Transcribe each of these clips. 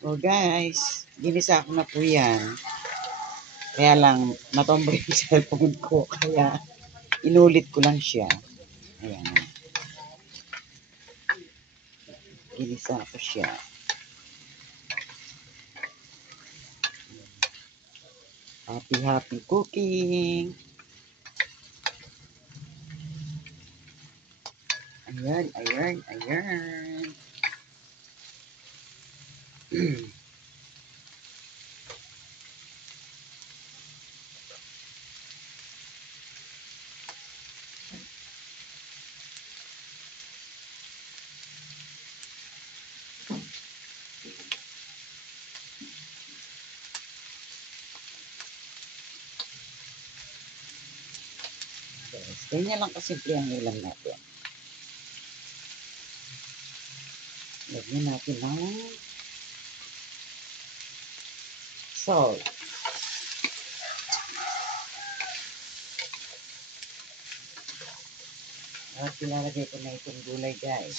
So guys, ginisa ko na po yan. Kaya lang, natomboy yung cellphone ko. Kaya, inulit ko lang siya. Ayan. Ginisa ko siya. Happy cooking! Ayan. Guys, ganyan lang kasimple ang ulam natin. Lagyan natin ng salt. At ilalagay ko na itong gulay guys.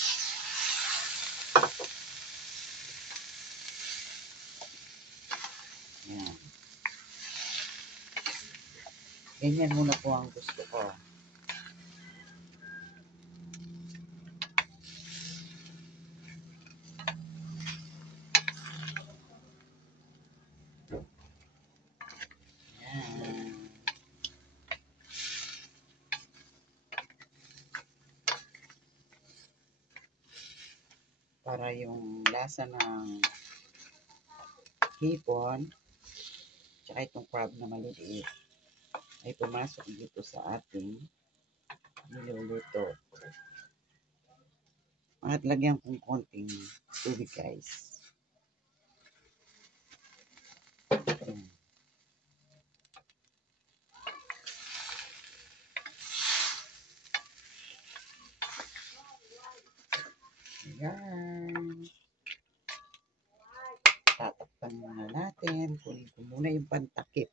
Yan. Ganyan muna po ang gusto ko. Yan. Para yung lasa ng hipon tsaka itong crab na maliliit ay pumasok dito sa ating niluluto. At lagyan kong konting tubig guys. Ayan. Tatakpan muna natin. Kunin ko muna yung pantakip.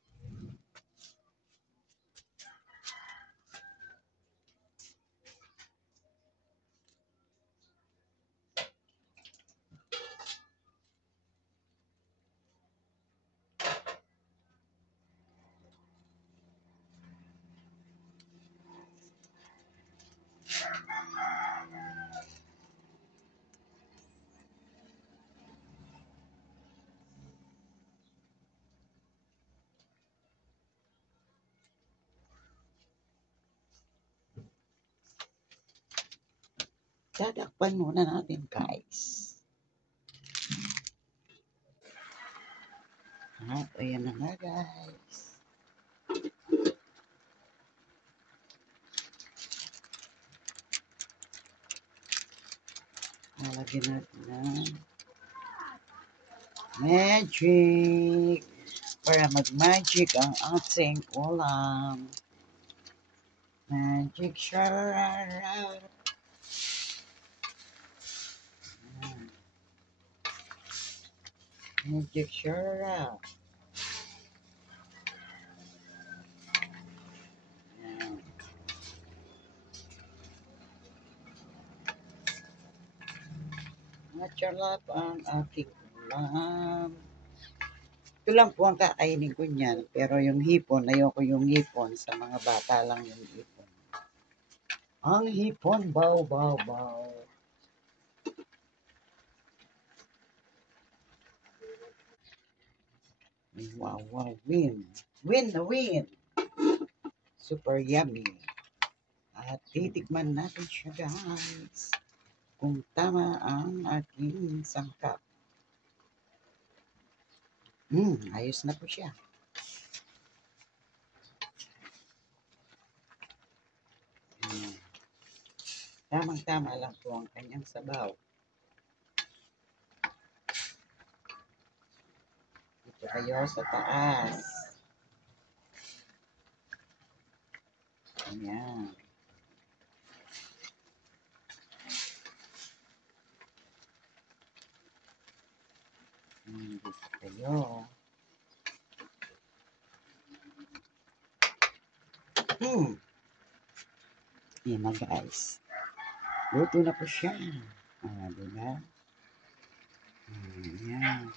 Tatakpan muna natin guys. At ayan na nga guys. Nalagyan natin ng magic para mag-magic ang ating ulam. Magic shararara. Magic shararara. Matcharap ang ating ulam. Ito lang po ang kakainin ko niyan. Pero yung hipon, ayoko yung hipon. Sa mga bata lang yung hipon. Ang hipon, baw. Wow, win. Win. Super yummy. At titikman natin siya guys. Kung tama ang aking sangkap. Ayos na po siya. Tamang-tama lang po ang kanyang sabaw. Ito kayo sa taas. Ayan. Dito kayo. Yan na guys. Luto na po siya. Diba? Ayan.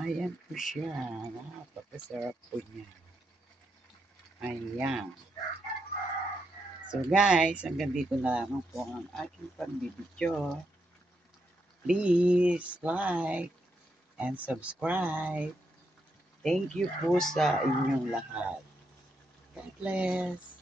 Ayan po siya. Napakasarap po niya. Ayan. So guys, hanggang dito na lamang po ang aking pagbibidyo. Please like and subscribe. Thank you po sa inyong lahat. God bless.